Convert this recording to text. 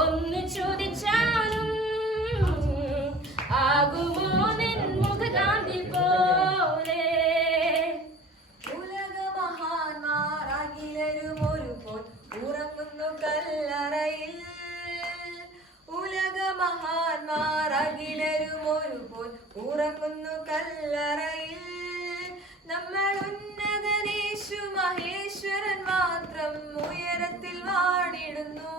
ഒന്ന് ചോദിച്ചാലും ആകുമോ മുഖകാന്തി പോലെ? ഉലക മഹാന്മാർ ഒരു പോൽ ഉറങ്ങുന്നു കല്ലറയിൽ. ഉലക മഹാന്മാർ അഖിലരും ഒരുപോൽ ഉറങ്ങുന്നു കല്ലറയിൽ. നമ്മൾ ഉന്നതനേശു മഹേശ്വരൻ മാത്രം ഉയരത്തിൽ വാണിടുന്നു.